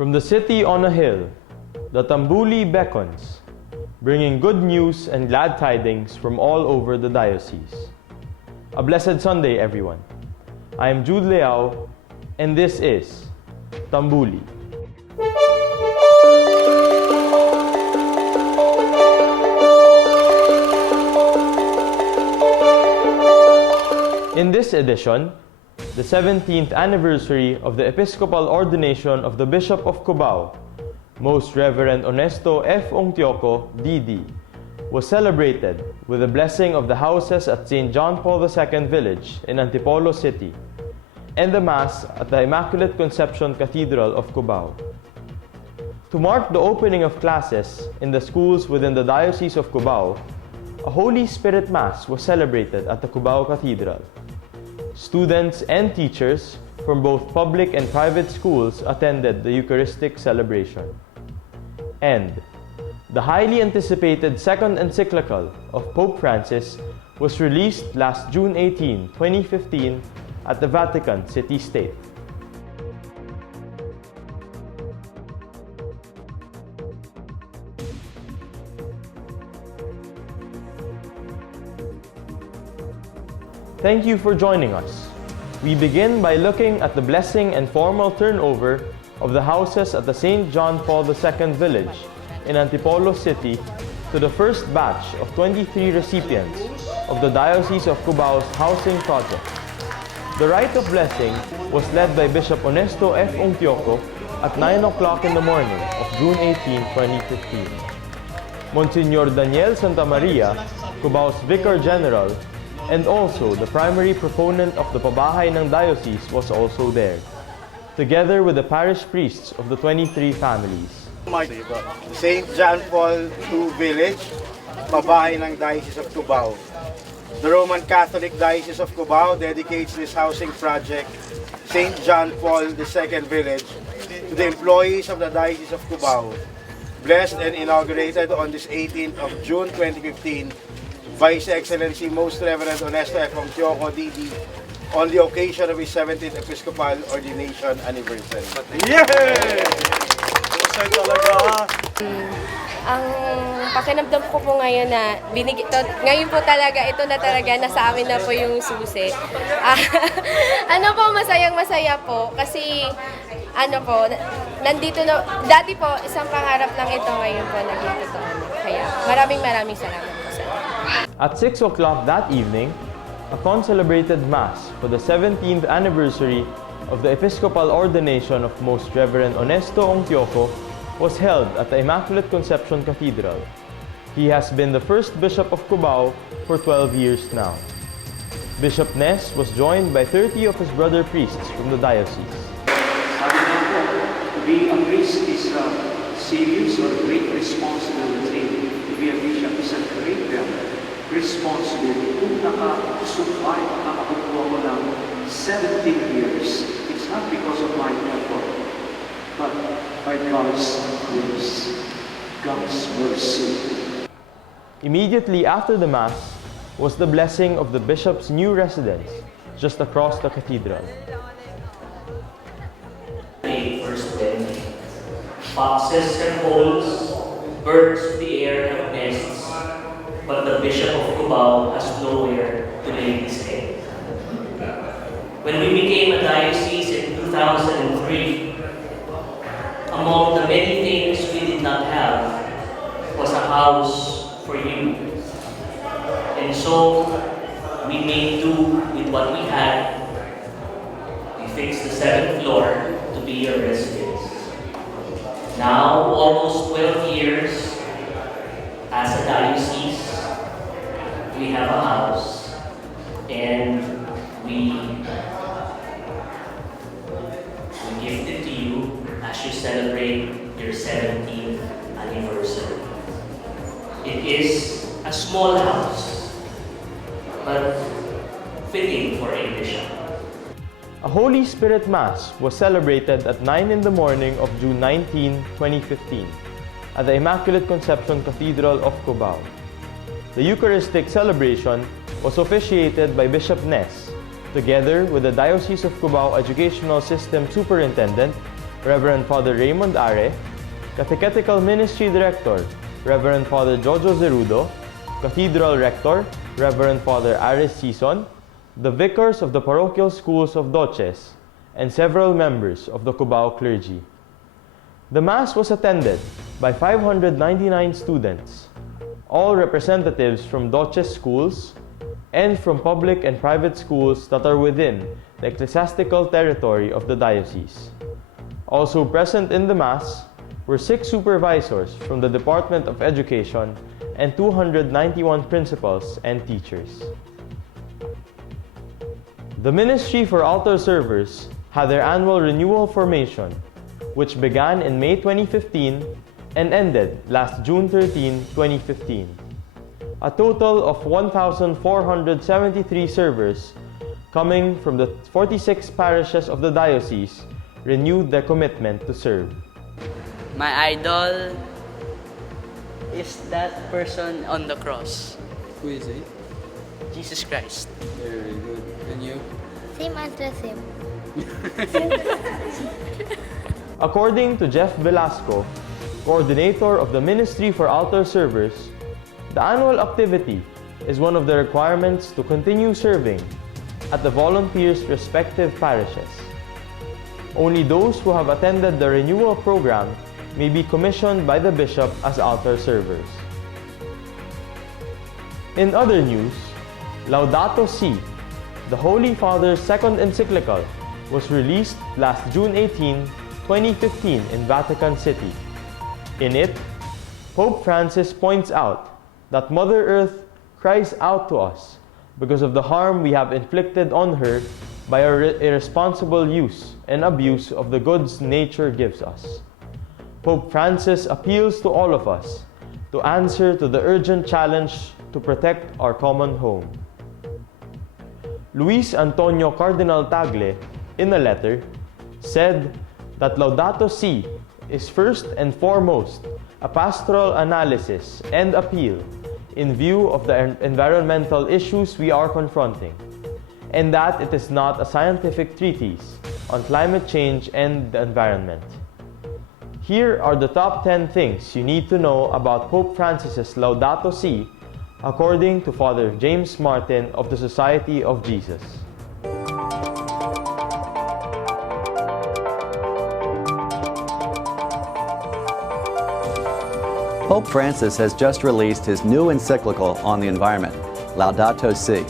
From the city on a hill, the Tambuli beckons, bringing good news and glad tidings from all over the diocese. A blessed Sunday, everyone. I am Jude Liao, and this is Tambuli. In this edition, the 17th anniversary of the Episcopal ordination of the Bishop of Cubao, Most Reverend Ernesto F. Ongtioco, D.D., was celebrated with the blessing of the houses at St. John Paul II Village in Antipolo City and the Mass at the Immaculate Conception Cathedral of Cubao. To mark the opening of classes in the schools within the Diocese of Cubao, a Holy Spirit Mass was celebrated at the Cubao Cathedral. Students and teachers from both public and private schools attended the Eucharistic celebration. And the highly anticipated second encyclical of Pope Francis was released last June 18, 2015 at the Vatican City State. Thank you for joining us. We begin by looking at the blessing and formal turnover of the houses at the St. John Paul II Village in Antipolo City to the first batch of 23 recipients of the Diocese of Cubao's housing project. The rite of blessing was led by Bishop Ernesto F. Ongtioco at 9 o'clock in the morning of June 18, 2015. Monsignor Daniel Santamaria, Cubao's Vicar General, and also the primary proponent of the pabahay ng diocese was also there, together with the parish priests of the 23 families. St. John Paul II Village, pabahay ng Diocese of Cubao. The Roman Catholic Diocese of Cubao dedicates this housing project, St. John Paul II Village, to the employees of the Diocese of Cubao, blessed and inaugurated on this 18th of June 2015 by His Excellency Most Reverend Ernesto F. Ongtioco, D.D., on the occasion of his 17th Episcopal ordination anniversary. Yay! Ang pakiramdam ko po ngayon na ngayon po talaga, ito na talaga, nasa amin na po yung susi. Masayang-masaya po kasi nandito na, dati po, isang pangarap lang ito, ngayon po naging totoo na. Kaya maraming salamat po sa inyo. At 6 o'clock that evening, a concelebrated Mass for the 17th anniversary of the Episcopal ordination of Most Reverend Ernesto Ongtioco was held at the Immaculate Conception Cathedral. He has been the first Bishop of Cubao for 12 years now. Bishop Ness was joined by 30 of his brother priests from the diocese. To be a priest is a serious or great responsibility. To be a bishop is a great responsibility. Kung nakasupply, nakakabukuha ko ng 17 years, it's not because of my effort, but by God's grace, God's mercy. Immediately after the Mass was the blessing of the bishop's new residence just across the cathedral. First day, foxes and holes, birds of the air have nests, but the Bishop of Cubao has nowhere to lay his head. When we became a diocese in 2003, among the many things we did not have was a house for you. And so we made do with what we had. We fixed the 7th floor to be your residence. Now, almost 12 years as a diocese, we have a house, and we gift it to you as you celebrate your 17th anniversary. It is a small house, but fitting for a bishop. A Holy Spirit Mass was celebrated at 9 in the morning of June 19, 2015 at the Immaculate Conception Cathedral of Cubao. The Eucharistic celebration was officiated by Bishop Ness, together with the Diocese of Cubao Educational System Superintendent, Reverend Father Raymond Are, Catechetical Ministry Director, Reverend Father Jojo Zerudo, Cathedral Rector, Reverend Father Aris Sison, the vicars of the parochial schools of Diocese, and several members of the Cubao clergy. The Mass was attended by 599 students, all representatives from Diocese schools and from public and private schools that are within the ecclesiastical territory of the diocese. Also present in the Mass were 6 supervisors from the Department of Education and 291 principals and teachers. The Ministry for Altar Servers had their annual renewal formation, which began in May 2015 and ended last June 13, 2015. A total of 1,473 servers coming from the 46 parishes of the diocese renewed their commitment to serve. My idol is that person on the cross, Who is it? Jesus Christ. Very good. And you? Same as the same. According to Jeff Velasco, coordinator of the Ministry for Altar Servers, the annual activity is one of the requirements to continue serving at the volunteers' respective parishes. Only those who have attended the renewal program may be commissioned by the bishop as altar servers. In other news, Laudato Si, the Holy Father's second encyclical, was released last June 18, 2015 in Vatican City. In it, Pope Francis points out that Mother Earth cries out to us because of the harm we have inflicted on her by our irresponsible use and abuse of the goods nature gives us. Pope Francis appeals to all of us to answer to the urgent challenge to protect our common home. Luis Antonio Cardinal Tagle, in a letter, said that Laudato Si is first and foremost a pastoral analysis and appeal in view of the environmental issues we are confronting, and that it is not a scientific treatise on climate change and the environment. Here are the top 10 things you need to know about Pope Francis's Laudato Si, according to Father James Martin of the Society of Jesus. Pope Francis has just released his new encyclical on the environment, Laudato Si.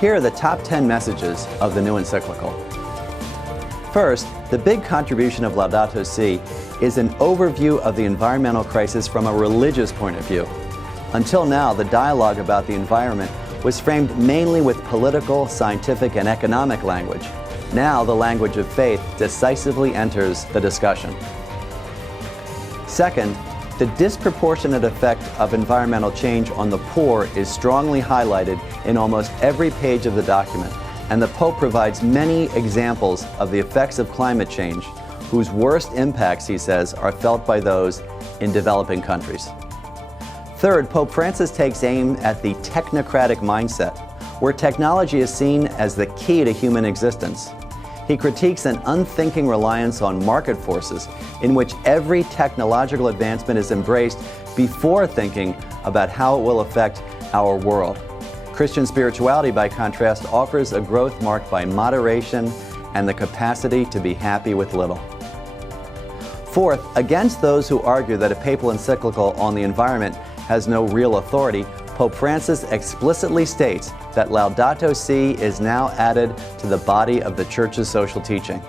Here are the top 10 messages of the new encyclical. First, the big contribution of Laudato Si is an overview of the environmental crisis from a religious point of view. Until now, the dialogue about the environment was framed mainly with political, scientific, and economic language. Now, the language of faith decisively enters the discussion. Second, the disproportionate effect of environmental change on the poor is strongly highlighted in almost every page of the document, and the Pope provides many examples of the effects of climate change, whose worst impacts, he says, are felt by those in developing countries. Third, Pope Francis takes aim at the technocratic mindset, where technology is seen as the key to human existence. He critiques an unthinking reliance on market forces in which every technological advancement is embraced before thinking about how it will affect our world. Christian spirituality, by contrast, offers a growth marked by moderation and the capacity to be happy with little. Fourth, against those who argue that a papal encyclical on the environment has no real authority, Pope Francis explicitly states that Laudato Si is now added to the body of the Church's social teaching.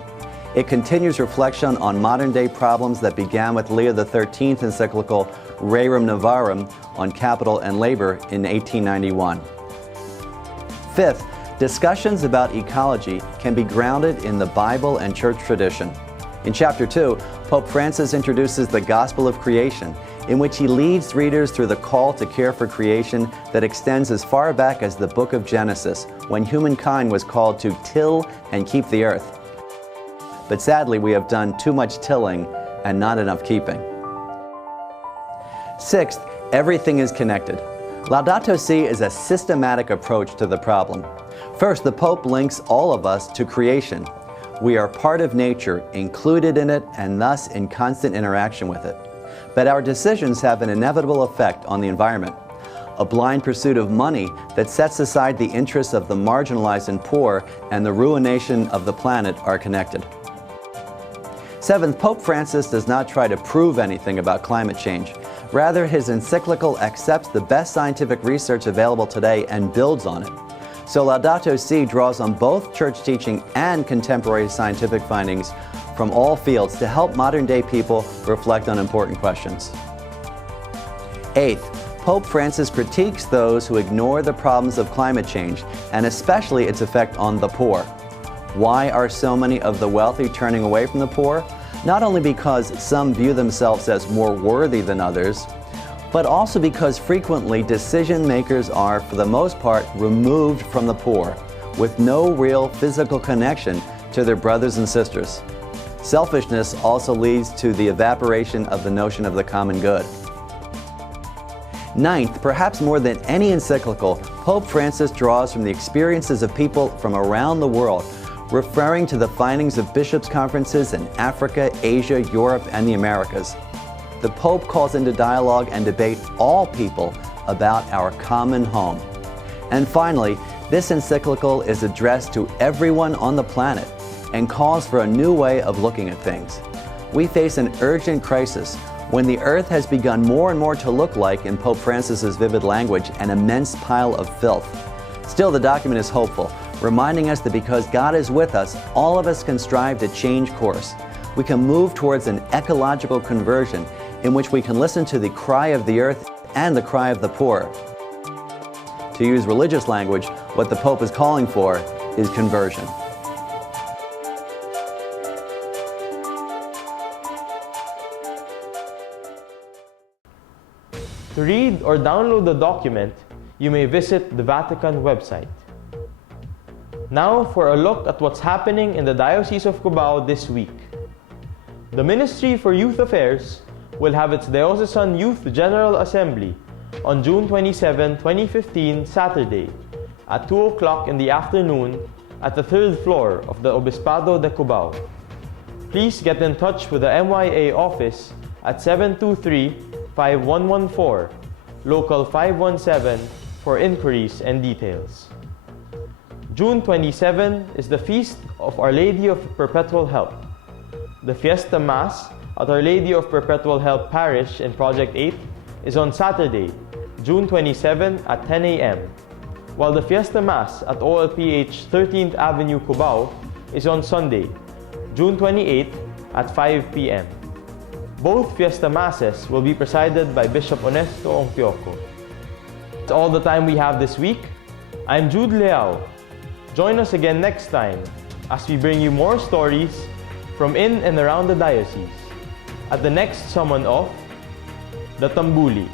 It continues reflection on modern-day problems that began with Leo XIII encyclical Rerum Novarum on capital and labor in 1891. Fifth, discussions about ecology can be grounded in the Bible and church tradition. In Chapter 2, Pope Francis introduces the Gospel of Creation, in which he leads readers through the call to care for creation that extends as far back as the book of Genesis, when humankind was called to till and keep the earth. But sadly, we have done too much tilling and not enough keeping. Sixth, everything is connected. Laudato Si is a systematic approach to the problem. First, the Pope links all of us to creation. We are part of nature, included in it, and thus in constant interaction with it. But our decisions have an inevitable effect on the environment. A blind pursuit of money that sets aside the interests of the marginalized and poor and the ruination of the planet are connected. Seventh, Pope Francis does not try to prove anything about climate change. Rather, his encyclical accepts the best scientific research available today and builds on it. So Laudato Si draws on both church teaching and contemporary scientific findings from all fields to help modern-day people reflect on important questions. Eighth, Pope Francis critiques those who ignore the problems of climate change, and especially its effect on the poor. Why are so many of the wealthy turning away from the poor? Not only because some view themselves as more worthy than others, but also because frequently decision makers are, for the most part, removed from the poor, with no real physical connection to their brothers and sisters. Selfishness also leads to the evaporation of the notion of the common good. Ninth, perhaps more than any encyclical, Pope Francis draws from the experiences of people from around the world, referring to the findings of bishops' conferences in Africa, Asia, Europe, and the Americas. The Pope calls into dialogue and debate all people about our common home. And finally, this encyclical is addressed to everyone on the planet and calls for a new way of looking at things. We face an urgent crisis when the earth has begun more and more to look like, in Pope Francis's vivid language, an immense pile of filth. Still, the document is hopeful, reminding us that because God is with us, all of us can strive to change course. We can move towards an ecological conversion in which we can listen to the cry of the earth and the cry of the poor. To use religious language, what the Pope is calling for is conversion. To read or download the document, you may visit the Vatican website. Now for a look at what's happening in the Diocese of Cubao this week. The Ministry for Youth Affairs will have its Diocesan Youth General Assembly on June 27, 2015, Saturday, at 2 o'clock in the afternoon at the 3rd floor of the Obispado de Cubao. Please get in touch with the MYA office at 723-5114, local 517, for inquiries and details. June 27 is the Feast of Our Lady of Perpetual Help. The Fiesta Mass at Our Lady of Perpetual Help Parish in Project 8 is on Saturday, June 27 at 10 a.m., while the Fiesta Mass at OLPH 13th Avenue, Cubao is on Sunday, June 28 at 5 p.m. Both Fiesta Masses will be presided by Bishop Honesto Ongtioco. That's all the time we have this week. I'm Jude Liao. Join us again next time as we bring you more stories from in and around the diocese at the next summon of the Tambuli.